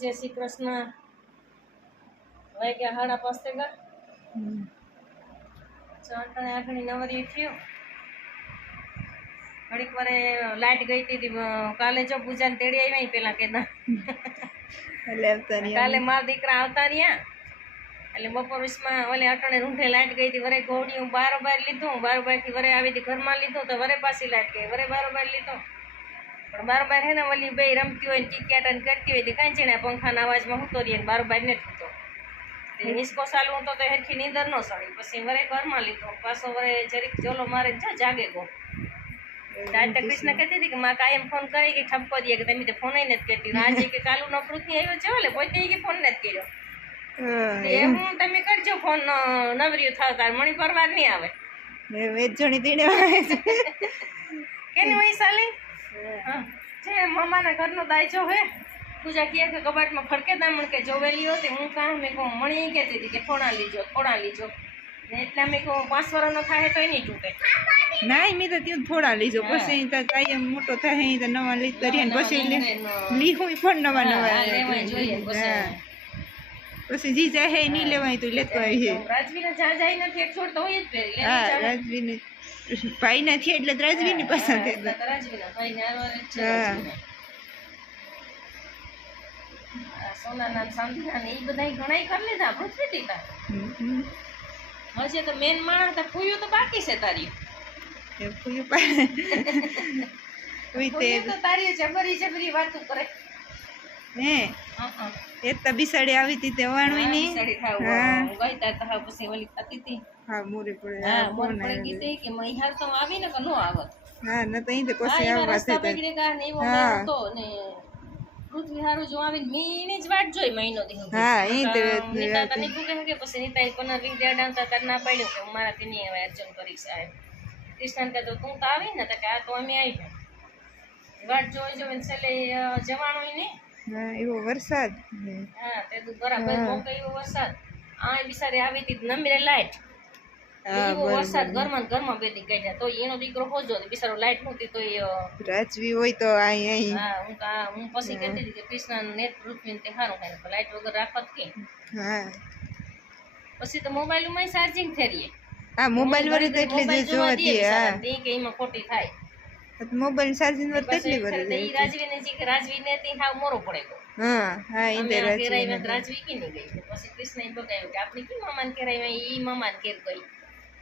જય શ્રી કૃષ્ણ. વાગ્યા સાડા પાંચ હમ. ચટણી આખણી નવરી થયું ઘડીક વારે લાઈટ ગઈ હતી કાલે જો પૂજાને તેડી આવ્યા પેલા રહ્યા. કાલે મારા દીકરા આવતા રહ્યા. એટલે બપોર વીસમાં ઓલે અટણે રૂંઠે લાઈટ ગઈ હતી વરે ઘોડી હું બારોબાર લીધું બારોબારથી વરે આવી હતી ઘરમાં લીધું તો વરે પાછી લાઈટ ગઈ વરે બારોબાર લીધો. પણ બારોબાર હે ને ઓલી બે રમતી હોય ને ટીક્યાટન કરતી હોય તે કાંઈ ને પંખાના અવાજમાં હું તો રહીએ બાર બારોબાર ને થતો હિસકો ચાલુ હતો તો હેરખી નીંદર ન સડી પછી વરે ઘરમાં લીધો. પાછો વરે જરીક જોલો મારે જો જાગે ગો. રાજા કૃષ્ણ કહેતી હતી કે માં કાયમ ફોન કરી કે ઠપકો દે કે તમે તો ફોન નથી કરતી. આજે કે કાલુ નો પૃથ્વી આવ્યો છે એટલે પોતે કે ફોન નથી કર્યો. એ હું તમે કરજો ફોન નવર્યું થાવ તાર મણી પરવાર નહીં આવે. વેચણી આવે કેની વહી સાલી હા. જે મમ્માના ઘરનો દાયજો હે. પૂજા કહે કે કબાટમાં ફડકે દામણ કે જોવેલી હતી. હું કાં મેં કહું મણી કહેતી હતી કે થોડા લીજો થોડા લીજો. ને એટલે મેં કહું પાંચ વર્ષનો થાય તો નહીં તૂટે. ના મેં તો ત્યાં થોડા લીજો. પછી તો મોટો થાય તો નવા લઈ કરીએ ને પછી લીહું પણ નવા નવા લેવાય જોઈએ પછી. જી જાય હે નહીં લેવાય તો લેતો આવી રાજવીને જા જાય નથી એક છોડ તો હોય જ હા રાજવીને ભાઈ નથી એટલે જ રાજવીની પસંદ હા, ભાઈને સોનાના કરી લીધા પૃથ્વી દીધા. હજી તો મેન માણસ તો ફૂયું તો બાકી છે તારી. ફૂયું પા- તે તો તારી જબરી જબરી વાતો કરે. હે? હા, હા. એ તો બિસાડી આવી હતી તે વાણવી નહીં. હા. પછી ઓલી હતી. હા મોરે પડે હા મોર પડી કે તો આવી ને કે નો આવત. હા ન તો અહીં તો હા, આવવા રસ્તા થતા બગડી ગયા ને એવો હા. મેળ ને પૃથ્વી હારું જો આવીને મીની જ વાટ જોઈ મહિનો દી હા, ઈ તો નીતા તો નહીં કે પછી નીતા એ કોના તાર ના પાડ્યો કે મારા હવે અર્જુન પરીક્ષા આવે કૃષ્ણ કે તો તું તો આવી ને તો કે આ તો અમે આવી વાટ જોઈ જોઈને છેલ્લે જવાનું નહીં. હા એવો વરસાદ. હા તે તો બરાબર મોકો એવો વરસાદ. આ બિસારે આવી હતી નમીરે લાઈટ. વરસાદ ઘરમાં ઘરમાં બેટી કાઢ્યા તો એનો દીકરો હોજો બિચારો લાઈટ નહોતી તો એ રાજવી હોય તો અહીં હા હું હું પછી કહેતી હતી કે કૃષ્ણ નેટ પૃથ્વી તે સારું ને લાઈટ વગર રાખત કે. હા. પછી તો મોબાઈલમાં ચાર્જિંગ ફેરીએ. હા મોબાઈલ વળી તો એટલે જ જોવાતી હા. કે એમાં ખોટી થાય. મોબાઈલ ચાર્જિંગ વળી કેટલી ઈ રાજવીને જી રાજવીને તે હાવ મોરો પડે હા હા ઈ તે રાજવી તો રાજવી કી નહીં ગઈ પછી કૃષ્ણએ બગાવ્યું કે આપણી કી મામાને કેરાઈમાં ઈ મામાને કેર ગઈ?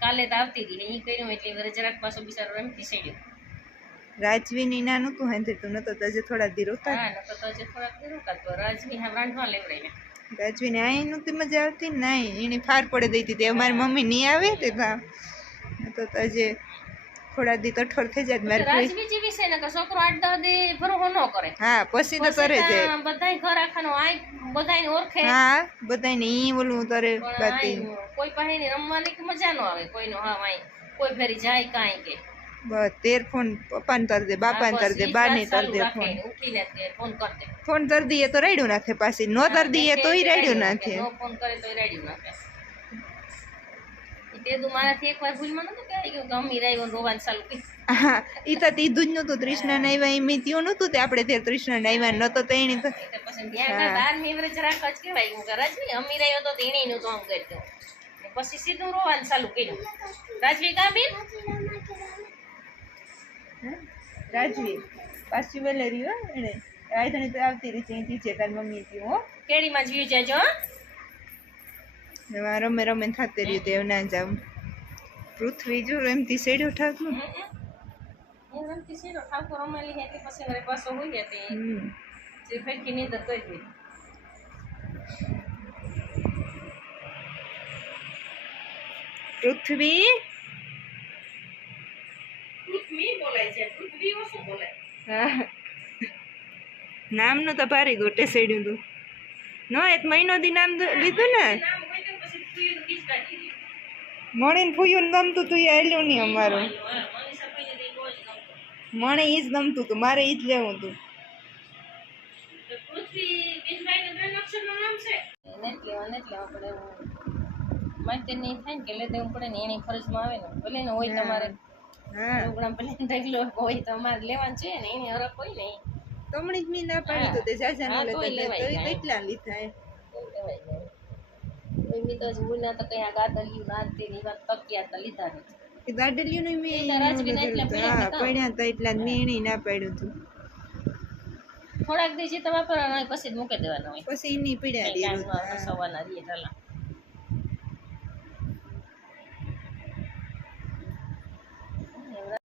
કાલે તો આવતી ઈ કર્યું એટલે વરે જરાક પાછો બિચારો રમતી રાજવી ની નાનું તું નતો તો હજી થોડા દી રોતા હા નકર તો હજી થોડાક દી રોકાતો. રાજવી હા રાંધવા રાજવી ને અહીં નતી મજા આવતી ને ના એને ફાર પડે દઈ હતી તે અમારી મમ્મી નહીં આવે તે તો તો હજી થોડા દી તો થઈ જાય મારે રાજવી જેવી છે ને કે છોકરો આઠ દસ દી ભરોહો ન કરે. હા પછી તો કરે છે. બધાય ઘર આખાનો આય બધાય ઓળખે. હા બધાને ઈ ઓલું તરે બાતી કોઈ પાસે ની રમવાની કે મજા ન આવે કોઈનો હા આય કોઈ ફેરી જાય કાઈ કે. બસ તેર ફોન પપ્પાને તર દે બાપાને તર દે બાને તર દે ફોન. ફોન કર દે. ફોન તર દઈએ તો રાડ્યું નાખે પાછી. નો તર દઈએ તોય રેડ્યું નાખે. ફોન કરે તોય રાડ્યું નાખે. તે દુ મારાથી એકવાર ભૂલમાં નતું કે ગયું કે અમી રોવાનું ચાલુ કરી. હા ઈ તો તીધું જ નતું તૃષ્ણા ને આવ્યા એમ ત્યું નતું તે આપણે તે તૃષ્ણા ને નતો તો એની તો એટલે પછી ત્યાં કાંઈ બાર નીવડે જરાક જ કહેવાય હું કે રાજવી અમી રહ્યો તો તેણે એનું આમ કરતો પછી સીધું રોવાનું ચાલુ કર્યું. રાજવી કાં બેન? રાજવી? પાછી વેલે રહ્યો એને તો આવતી રહી છે અહીંથી છે તાર મમ્મી ત્યું હો. કેડીમાં જ વ્યુ જાજો હો. એમાં રમે રમે ખાતે રહ્યું તે ના જાવ પૃથ્વી જો એમથી સેડ્યો ઠાકનું પૃથ્વી? નામનું તો ભારે ગોટે સેડ્યું તું. નો એક મહિનો દી નામ લીધું ને? મણીને ફૂયું ગમતું તું એ આલ્યું નહીં અમારું. તો બહુ જ ગમતું. મણે ઈ જ ગમતું તું મારે એ જ લેવું હતું થાય ને કે લેતા દેવું પડે ને એની ફરજમાં આવે ને. ભલે ને હોય તમારે. હા. લુગડા ભલે ઢગલો હોય તો અમારે લેવાનું છે ને એની હરખ હોય ને તમણી જ મેં ના પાડી તો તે જાજા ન લેતા તો કેટલા લીધા એ ને. એમની તો મુના તો કયા ગાદલિયું ના તે ની વાત તકિયા તો લીધા નથી. એ ગાડલિયું મેં તો રાજવીના એટલા પડ્યા પડ્યા હતા એટલા મેણી મેં ના પડ્યું તું. થોડાક દી જીતો વાપરવાના હોય પછી મૂકી દેવાના હોય. પછી એની પીડા દે સવાના દે ચાલા.